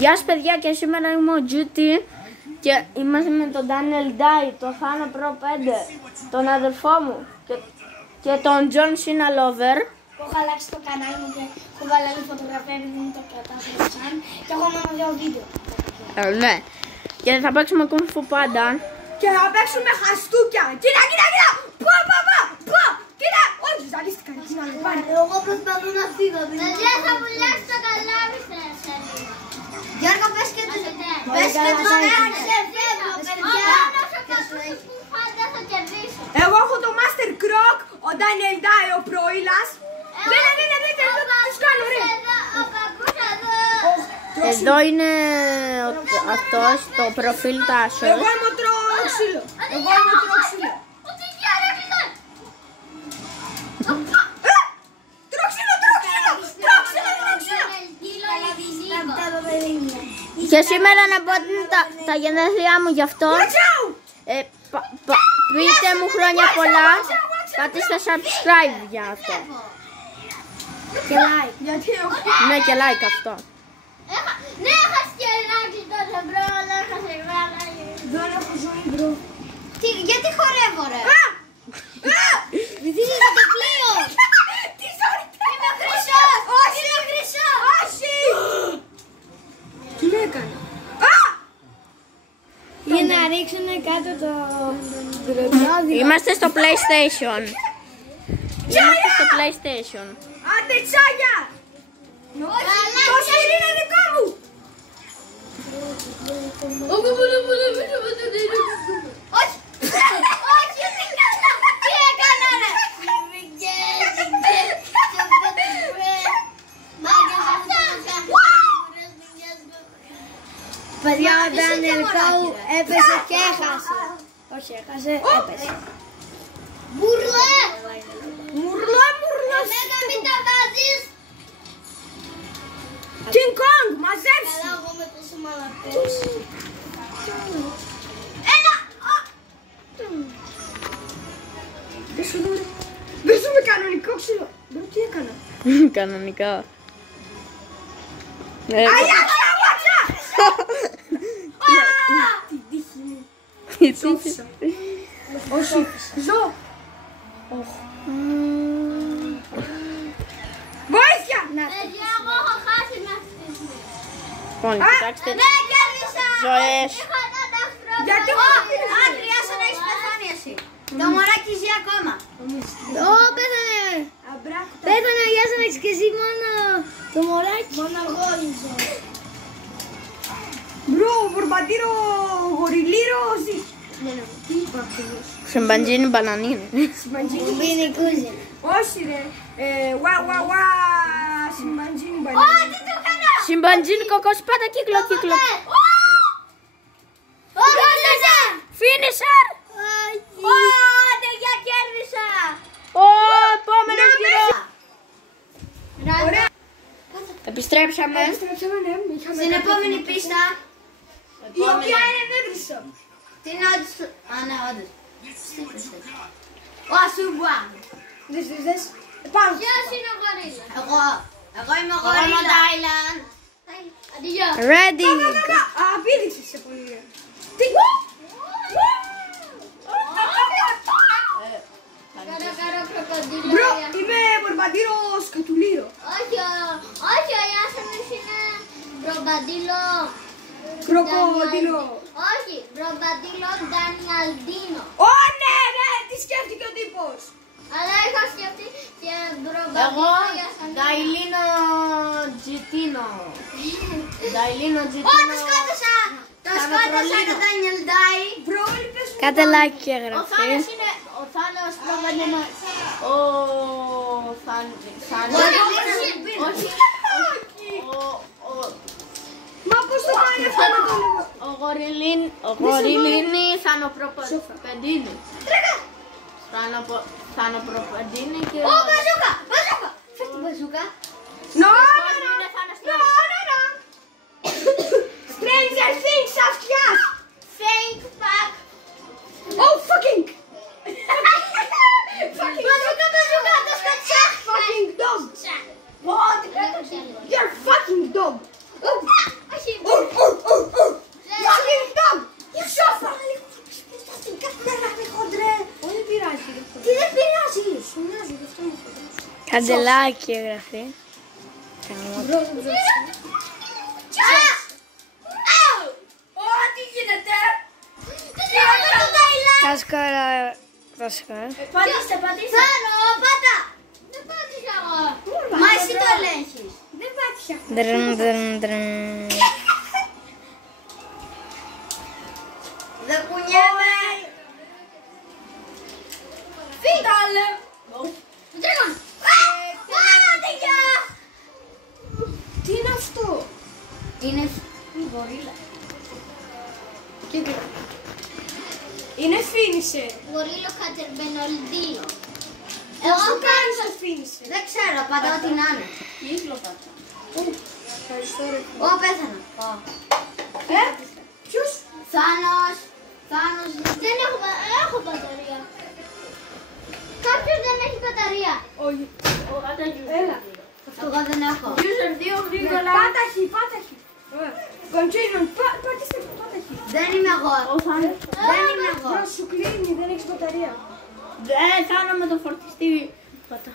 Γεια σας παιδιά, και σήμερα είμαι ο Duty και είμαστε με τον Daniel Dye, τον Thano Pro 5, τον αδερφό μου και τον John Cena Lover. Έχω αλλάξει το κανάλι μου και έχω βάλει άλλη φωτογραφία επειδή μου το κρατάω σαν και έχω μόνο 2 βίντεο. Ναι, και θα παίξουμε Kung Fu Panda. Και θα παίξουμε χαστούκια. Κοίτα! Πω! Κοίτα! Όχι, ζαλίστηκα. Εγώ προσπαθώ να φύγω. Δεν θα βουλιάξει το καλάμι σε λίγο. Γιώργο, πες και το σε φεύγω, παιδιά. Εγώ έχω το Master Croc, ο Daniel Dye, ο Προήλας. Ναι, τους κάνω, ρε. Εδώ είναι αυτός, το προφίλ Τάσος. Εγώ είμαι ο Τρώξυλο. Και σήμερα να πω τα γενέθλιά μου γι' αυτό. Πείτε μου χρόνια πολλά. Πατήστε subscribe για αυτό. Και like. Ναι, και like αυτό. Ναι, είχα σκελάκι τότε μπρο, αλλά έχασε γράμμα. Δεν έχω ζωή μπρο. Γιατί χορεύω ρε. Βυθίζεται το πλοίο. Τι ζωρείτε. Είμαι χρυσός. Όχι. Τι έκανε. Για να ρίξουνε κάτω το δρομιάδι. Είμαστε στο PlayStation. Άντε τσάγια. Το σφυρί είναι δικό μου. Όχι. Τι έκανα ρε. Παιδιά, ο Daniel Dye έπεσε και έχασε. Όχι, έχασε, έπεσε. Μουρλέ! Εμένα μην τα βάζεις. King Kong, μαζέψου. Καλά, εγώ με τόσο μαλακός. Έλα! Δώσουμε κανονικό ξύλο. Τι έκανα. Κανονικά. Αγιάτσα! Τι τύχη μου. Όχι, ζω. Βοήθεια! Εγώ έχω χάσει μια στιγμή. Λοιπόν, κοιτάξτε. Ναι, κέρδισα! Ζωές. Γιατί χρειάζεται να έχεις πεθάνει εσύ. Το μωράκι ζει ακόμα. Ω, πέθανε. Πέθανε ο Γιάσονας και εσύ μόνο το μωράκι. Μόνο εγώ ζω. Μπρο, βορμπαντήρο, γοριλίρο, ζει. Τι είπα ακριβώς. Συμπαντζίνι μπανανίνι. Συμπαντζίνι κούζι. Όχι ρε. Ουα. Συμπαντζίνι μπανανίνι. Ω, τι του έκανα. Συμπαντζίνι κοκός πάντα κύκλο. Φίνισερ. Ω, παιδιά, κέρδισα. Επόμενος γύρος. Ωραία. Επιστρέψαμε. Στην επόμενη πίστα. Η οποία είναι νέδρισσο. Τι είναι όντως. Α, ναι, όντως. Ο Ασούμπουα. Δες. Πάμε. Ποιος είναι ο γορίλας. Εγώ είμαι ο γορίλας. Αντιγεια. Ready. Απήδηξες σε πολύ. Τι. Μπρο, είμαι βορμπαντήρο σκατουλίρο. Όχι, ο Ιάσονας είναι βορμπαντήλο. Κροκοδίλο. Όχι, βορμπαντήλο Ντανιαλντίνο. Ω, ναι, τι σκέφτηκε ο τύπος. Αλλά είχα σκεφτεί και βορμπαντήλο Ιάσονας. Νταϊλίνο Τζιτίνο. Ω, το σκότωσα. Το Daniel Dye. Κάτε like και Ο εγγραφή. Θάνος είναι. Ο Θάνος προβάλλει. Ο Θάνος. Όχι. Ο Μα πώς το κάνει αυτό με το λόγο. Ο Γοριλίνι Θανοπροπεντίνι. Θανοπροπεντίνι και... Ω, μπαζούκα! Φέρ' την μπαζούκα. No. Stranger Things αυτιάς. Think back. Oh, fucking. Μπαζούκα, το σκοτσά. Fucking dog. What? You're fucking dog. Όχι. Καντελάκι έγραφε. Τι γίνεται! Τάσκαρα. Πατήστε. Θάνο, πάτα! Δεν πάτησα εγώ. Μα εσύ το ελέγχεις. Δεν πάτησα. Δεν κουνιέμαι. Φύγαλε. Τρίγον. Πάρατε για. Τι είναι αυτό? Είναι γορίλα. Είναι φίνισε. Γορίλο κατερμπενολντίο. Εγώ κάνω το φίνισε. Δεν ξέρω, πατάω την άλλη. Κύκλο πατάω. Εγώ πέθανα. Ποιος? Θάνος. Δεν έχω μπαταρία. Κάποιος δεν έχει μπαταρία. Όχι. Έλα. Εγώ δεν έχω. User 2 γρήγορα. Πάταχη. Κοντσίνον, πατήστε πάταχη. Δεν είμαι εγώ. Δεν είμαι εγώ. Σου κλείνει, δεν έχεις μπαταρία. Θάνο με το φορτιστή. Πατά.